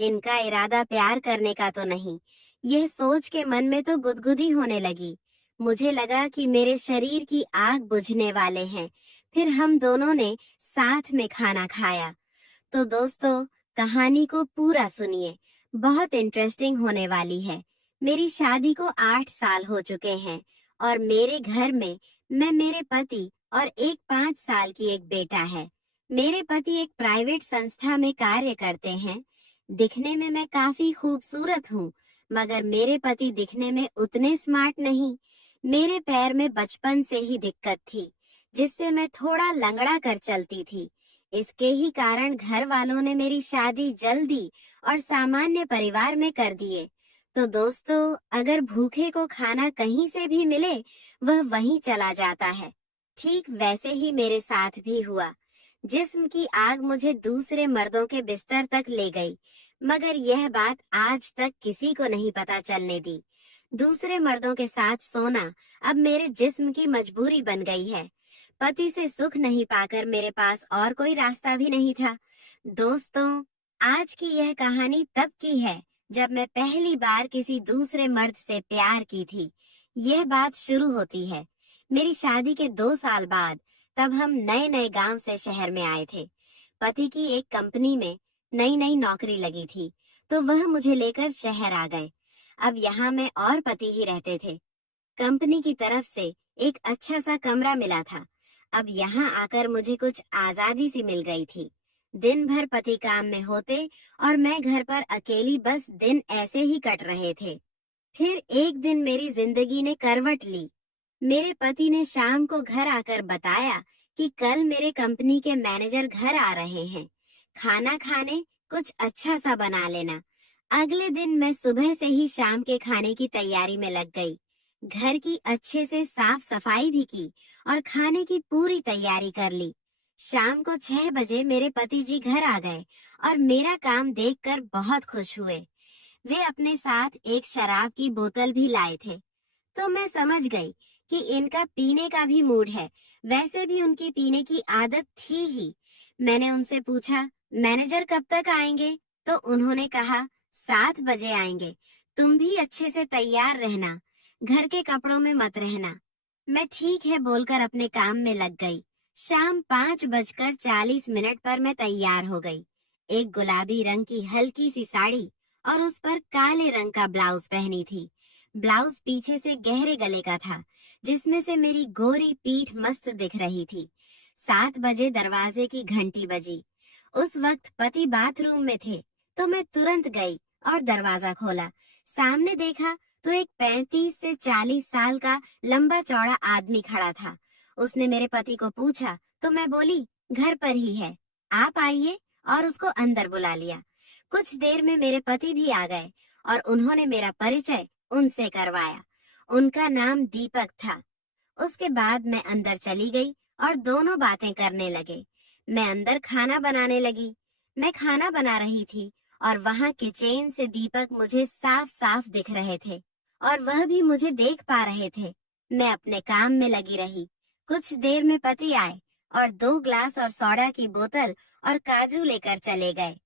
इनका इरादा प्यार करने का तो नहीं। यह सोच के मन में तो गुदगुदी होने लगी। मुझे लगा कि मेरे शरीर की आग बुझने वाले हैं। फिर हम दोनों ने साथ में खाना खाया। तो दोस्तों, कहानी को पूरा सुनिए, बहुत इंटरेस्टिंग होने वाली है। मेरी शादी को 8 साल हो चुके हैं और मेरे घर में मैं, मेरे पति और एक 5 साल की एक बेटा है। मेरे पति एक प्राइवेट संस्था में कार्य करते हैं। दिखने में मैं काफी खूबसूरत हूँ, मगर मेरे पति दिखने में उतने स्मार्ट नहीं। मेरे पैर में बचपन से ही दिक्कत थी, जिससे मैं थोड़ा लंगड़ा कर चलती थी। इसके ही कारण घर वालों ने मेरी शादी जल्दी और सामान्य परिवार में कर दिए। तो दोस्तों, अगर भूखे को खाना कहीं से भी मिले, वह वहीं चला जाता है। ठीक वैसे ही मेरे साथ भी हुआ। जिस्म की आग मुझे दूसरे मर्दों के बिस्तर तक ले गई, मगर यह बात आज तक किसी को नहीं पता चलने दी। दूसरे मर्दों के साथ सोना अब मेरे जिस्म की मजबूरी बन गई है। पति से सुख नहीं पाकर मेरे पास और कोई रास्ता भी नहीं था। दोस्तों, आज की यह कहानी तब की है जब मैं पहली बार किसी दूसरे मर्द से प्यार की थी। यह बात शुरू होती है मेरी शादी के 2 साल बाद। तब हम नए नए गांव से शहर में आए थे। पति की एक कंपनी में नई नई नौकरी लगी थी, तो वह मुझे लेकर शहर आ गए। अब यहाँ मैं और पति ही रहते थे। कंपनी की तरफ से एक अच्छा सा कमरा मिला था। अब यहाँ आकर मुझे कुछ आजादी सी मिल गई थी। दिन भर पति काम में होते और मैं घर पर अकेली, बस दिन ऐसे ही कट रहे थे। फिर एक दिन मेरी जिंदगी ने करवट ली। मेरे पति ने शाम को घर आकर बताया कि कल मेरे कंपनी के मैनेजर घर आ रहे हैं। खाना खाने कुछ अच्छा सा बना लेना। अगले दिन मैं सुबह से ही शाम के खाने की तैयारी में लग गई। घर की अच्छे से साफ सफाई भी की और खाने की पूरी तैयारी कर ली। शाम को 6 बजे मेरे पति जी घर आ गए और मेरा काम देखकर बहुत खुश हुए। वे अपने साथ एक शराब की बोतल भी लाए थे। तो मैं समझ गई कि इनका पीने का भी मूड है। वैसे भी उनकी पीने की आदत थी ही। मैंने उनसे पूछा, मैनेजर कब तक आएंगे? तो उन्होंने कहा, 7 बजे आएंगे। तुम भी अच्छे से तैयार रहना, घर के कपड़ों में मत रहना। मैं ठीक है बोलकर अपने काम में लग गई। शाम 5:40 पर मैं तैयार हो गई। एक गुलाबी रंग की हल्की सी साड़ी और उस पर काले रंग का ब्लाउज पहनी थी। ब्लाउज पीछे से गहरे गले का था, जिसमें से मेरी गोरी पीठ मस्त दिख रही थी। 7 बजे दरवाजे की घंटी बजी। उस वक्त पति बाथरूम में थे, तो मैं तुरंत गई और दरवाजा खोला। सामने देखा तो एक 35 से 40 साल का लंबा चौड़ा आदमी खड़ा था। उसने मेरे पति को पूछा, तो मैं बोली, घर पर ही है, आप आइए, और उसको अंदर बुला लिया। कुछ देर में मेरे पति भी आ गए और उन्होंने मेरा परिचय उनसे करवाया। उनका नाम दीपक था। उसके बाद मैं अंदर चली गई और दोनों बातें करने लगे। मैं अंदर खाना बनाने लगी। मैं खाना बना रही थी और वहां किचन से दीपक मुझे साफ साफ दिख रहे थे और वह भी मुझे देख पा रहे थे। मैं अपने काम में लगी रही। कुछ देर में पति आए और 2 ग्लास और सोडा की बोतल और काजू लेकर चले गए।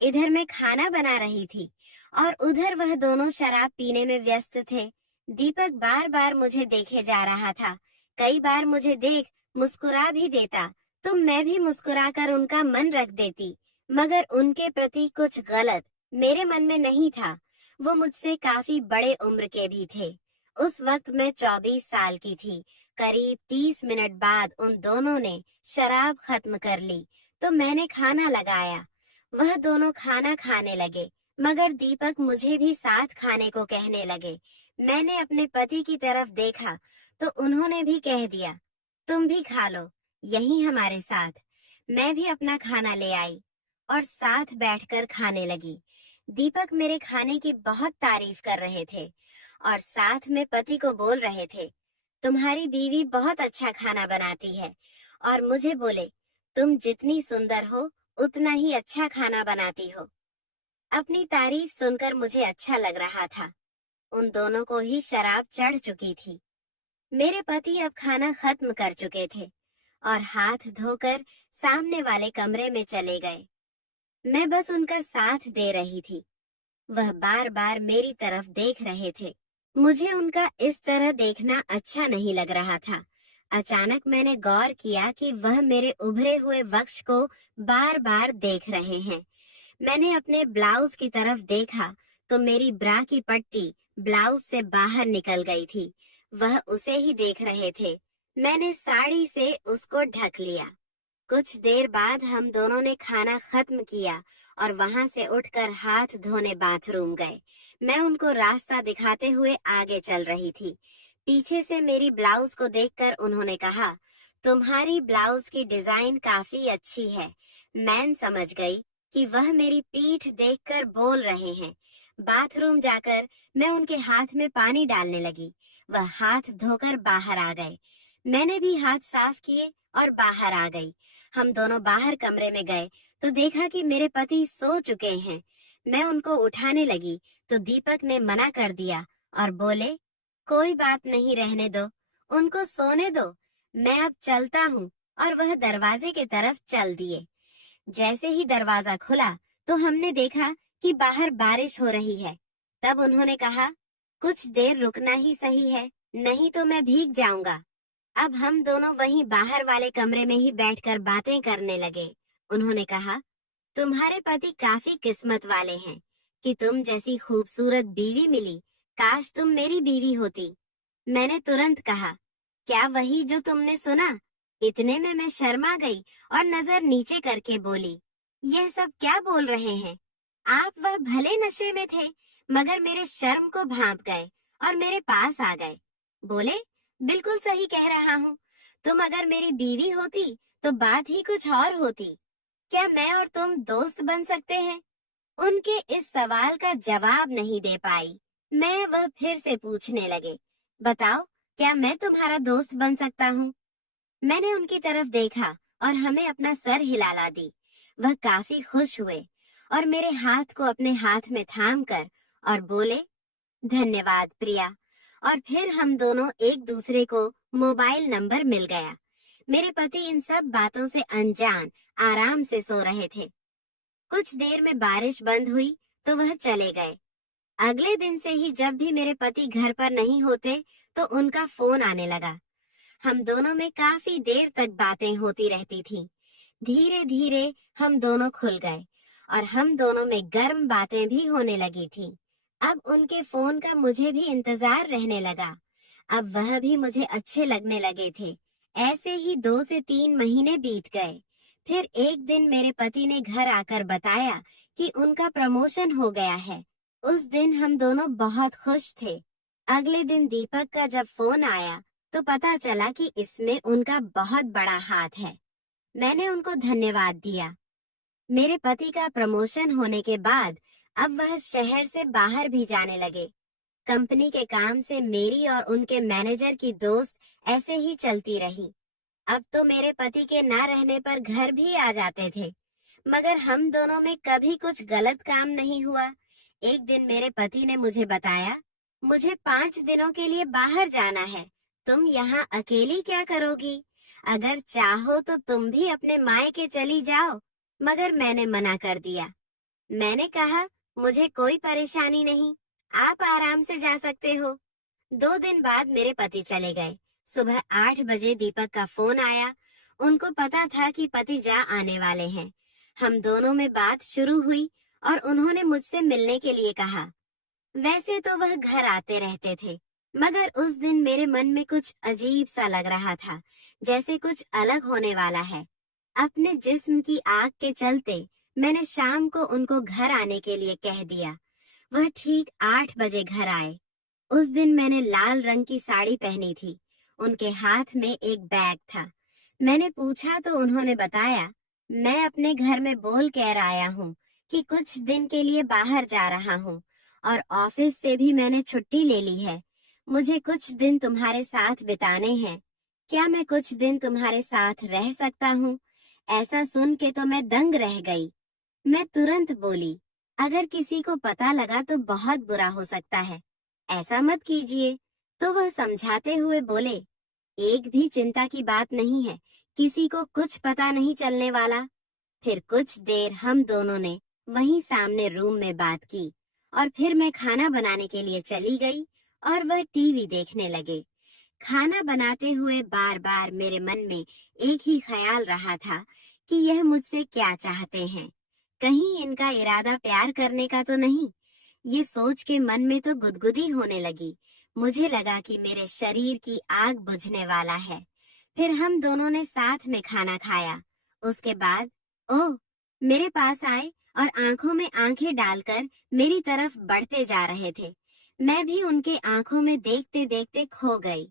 इधर मैं खाना बना रही थी और उधर वह दोनों शराब पीने में व्यस्त थे। दीपक बार बार मुझे देखे जा रहा था। कई बार मुझे देख मुस्कुरा भी देता, तो मैं भी मुस्कुराकर उनका मन रख देती। मगर उनके प्रति कुछ गलत मेरे मन में नहीं था। वो मुझसे काफी बड़े उम्र के भी थे। उस वक्त मैं 24 साल की थी। करीब 30 मिनट बाद उन दोनों ने शराब खत्म कर ली, तो मैंने खाना लगाया। वह दोनों खाना खाने लगे, मगर दीपक मुझे भी साथ खाने को कहने लगे। मैंने अपने पति की तरफ देखा, तो उन्होंने भी कह दिया, तुम भी खा लो, यहीं हमारे साथ। मैं भी अपना खाना ले आई और साथ बैठकर खाने लगी। दीपक मेरे खाने की बहुत तारीफ कर रहे थे और साथ में पति को बोल रहे थे, तुम्हारी बीवी बहुत अच्छा खाना बनाती है। और मुझे बोले, तुम जितनी सुंदर हो उतना ही अच्छा खाना बनाती हो। अपनी तारीफ सुनकर मुझे अच्छा लग रहा था। उन दोनों को ही शराब चढ़ चुकी थी। मेरे पति अब खाना खत्म कर चुके थे और हाथ धोकर सामने वाले कमरे में चले गए। मैं बस उनका साथ दे रही थी। वह बार बार मेरी तरफ देख रहे थे। मुझे उनका इस तरह देखना अच्छा नहीं लग रहा था। अचानक मैंने गौर किया कि वह मेरे उभरे हुए वक्ष को बार बार देख रहे हैं। मैंने अपने ब्लाउज की तरफ देखा तो मेरी ब्रा की पट्टी ब्लाउज से बाहर निकल गई थी। वह उसे ही देख रहे थे। मैंने साड़ी से उसको ढक लिया। कुछ देर बाद हम दोनों ने खाना खत्म किया और वहां से उठकर हाथ धोने बाथरूम गए। मैं उनको रास्ता दिखाते हुए आगे चल रही थी। पीछे से मेरी ब्लाउज को देखकर उन्होंने कहा, तुम्हारी ब्लाउज की डिजाइन काफी अच्छी है। मैं समझ गई कि वह मेरी पीठ देखकर बोल रहे हैं। बाथरूम जाकर मैं उनके हाथ में पानी डालने लगी। वह हाथ धोकर बाहर आ गए। मैंने भी हाथ साफ किए और बाहर आ गई। हम दोनों बाहर कमरे में गए तो देखा कि मेरे पति सो चुके हैं। मैं उनको उठाने लगी तो दीपक ने मना कर दिया और बोले, कोई बात नहीं, रहने दो, उनको सोने दो, मैं अब चलता हूँ। और वह दरवाजे की तरफ चल दिए। जैसे ही दरवाजा खुला तो हमने देखा कि बाहर बारिश हो रही है। तब उन्होंने कहा, कुछ देर रुकना ही सही है, नहीं तो मैं भीग जाऊंगा। अब हम दोनों वहीं बाहर वाले कमरे में ही बैठकर बातें करने लगे। उन्होंने कहा, तुम्हारे पति काफी किस्मत वाले हैं कि तुम जैसी खूबसूरत बीवी मिली। काश तुम मेरी बीवी होती। मैंने तुरंत कहा, क्या वही जो तुमने सुना? इतने में मैं शर्मा गई और नजर नीचे करके बोली, यह सब क्या बोल रहे हैं आप? वह भले नशे में थे मगर मेरे शर्म को भांप गए और मेरे पास आ गए। बोले, बिल्कुल सही कह रहा हूँ, तुम अगर मेरी बीवी होती तो बात ही कुछ और होती। क्या मैं और तुम दोस्त बन सकते हैं? उनके इस सवाल का जवाब नहीं दे पाई मैं। वह फिर से पूछने लगे, बताओ, क्या मैं तुम्हारा दोस्त बन सकता हूँ? मैंने उनकी तरफ देखा और हमें अपना सर हिला दी। वह काफी खुश हुए और मेरे हाथ को अपने हाथ में थाम कर और बोले, धन्यवाद प्रिया। और फिर हम दोनों एक दूसरे को मोबाइल नंबर मिल गया। मेरे पति इन सब बातों से अनजान आराम से सो रहे थे। कुछ देर में बारिश बंद हुई तो वह चले गए। अगले दिन से ही जब भी मेरे पति घर पर नहीं होते तो उनका फोन आने लगा। हम दोनों में काफी देर तक बातें होती रहती थीं। धीरे धीरे हम दोनों खुल गए और हम दोनों में गर्म बातें भी होने लगी थीं। अब उनके फोन का मुझे भी इंतजार रहने लगा। अब वह भी मुझे अच्छे लगने लगे थे। ऐसे ही 2 से 3 महीने बीत गए। फिर एक दिन मेरे पति ने घर आकर बताया कि उनका प्रमोशन हो गया है। उस दिन हम दोनों बहुत खुश थे। अगले दिन दीपक का जब फोन आया तो पता चला कि इसमें उनका बहुत बड़ा हाथ है। मैंने उनको धन्यवाद दिया। मेरे पति का प्रमोशन होने के बाद अब वह शहर से बाहर भी जाने लगे। कंपनी के काम से मेरी और उनके मैनेजर की दोस्त ऐसे ही चलती रही। अब तो मेरे पति के ना रहने पर घर भी आ जाते थे, मगर हम दोनों में कभी कुछ गलत काम नहीं हुआ। एक दिन मेरे पति ने मुझे बताया, मुझे 5 दिनों के लिए बाहर जाना है, तुम यहाँ अकेली क्या करोगी? अगर चाहो तो तुम भी अपने मायके चली जाओ। मगर मैंने मना कर दिया। मैंने कहा, मुझे कोई परेशानी नहीं, आप आराम से जा सकते हो। 2 दिन बाद मेरे पति चले गए। सुबह 8 बजे दीपक का फोन आया। उनको पता था कि पति जा आने वाले हैं। हम दोनों में बात शुरू हुई और उन्होंने मुझसे मिलने के लिए कहा। वैसे तो वह घर आते रहते थे, मगर उस दिन मेरे मन में कुछ अजीब सा लग रहा था, जैसे कुछ अलग होने वाला है। अपने जिस्म की आग के चलते मैंने शाम को उनको घर आने के लिए कह दिया। वह ठीक 8 बजे घर आए। उस दिन मैंने लाल रंग की साड़ी पहनी थी। उनके हाथ में एक बैग था। मैंने पूछा तो उन्होंने बताया, मैं अपने घर में बोल कर आया हूँ कि कुछ दिन के लिए बाहर जा रहा हूँ और ऑफिस से भी मैंने छुट्टी ले ली है। मुझे कुछ दिन तुम्हारे साथ बिताने हैं। क्या मैं कुछ दिन तुम्हारे साथ रह सकता हूँ? ऐसा सुन के तो मैं दंग रह गई। मैं तुरंत बोली, अगर किसी को पता लगा तो बहुत बुरा हो सकता है, ऐसा मत कीजिए। तो वह समझाते हुए बोले, एक भी चिंता की बात नहीं है, किसी को कुछ पता नहीं चलने वाला। फिर कुछ देर हम दोनों ने वहीं सामने रूम में बात की और फिर मैं खाना बनाने के लिए चली गई और वह टीवी देखने लगे। खाना बनाते हुए बार बार मेरे मन में एक ही ख्याल रहा था कि यह मुझसे क्या चाहते हैं। कहीं इनका इरादा प्यार करने का तो नहीं। ये सोच के मन में तो गुदगुदी होने लगी। मुझे लगा कि मेरे शरीर की आग बुझने वाला है। फिर हम दोनों ने साथ में खाना खाया। उसके बाद ओह, मेरे पास आए और आंखों में आंखें डालकर मेरी तरफ बढ़ते जा रहे थे। मैं भी उनके आंखों में देखते देखते खो गई।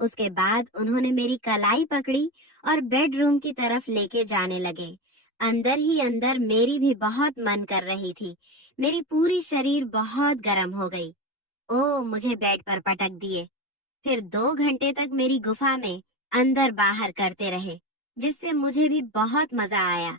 उसके बाद उन्होंने मेरी कलाई पकड़ी और बेडरूम की तरफ लेके जाने लगे। अंदर ही अंदर मेरी भी बहुत मन कर रही थी। मेरी पूरी शरीर बहुत गर्म हो गई। ओह, मुझे बेड पर पटक दिए। फिर 2 घंटे तक मेरी गुफा में अंदर बाहर करते रहे, जिससे मुझे भी बहुत मजा आया।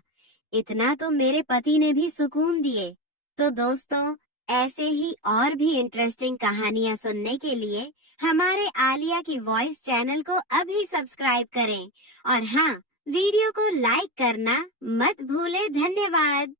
इतना तो मेरे पति ने भी सुकून दिए। तो दोस्तों, ऐसे ही और भी इंटरेस्टिंग कहानियां सुनने के लिए हमारे आलिया की वॉइस चैनल को अभी सब्सक्राइब करें और हाँ, वीडियो को लाइक करना मत भूलें। धन्यवाद।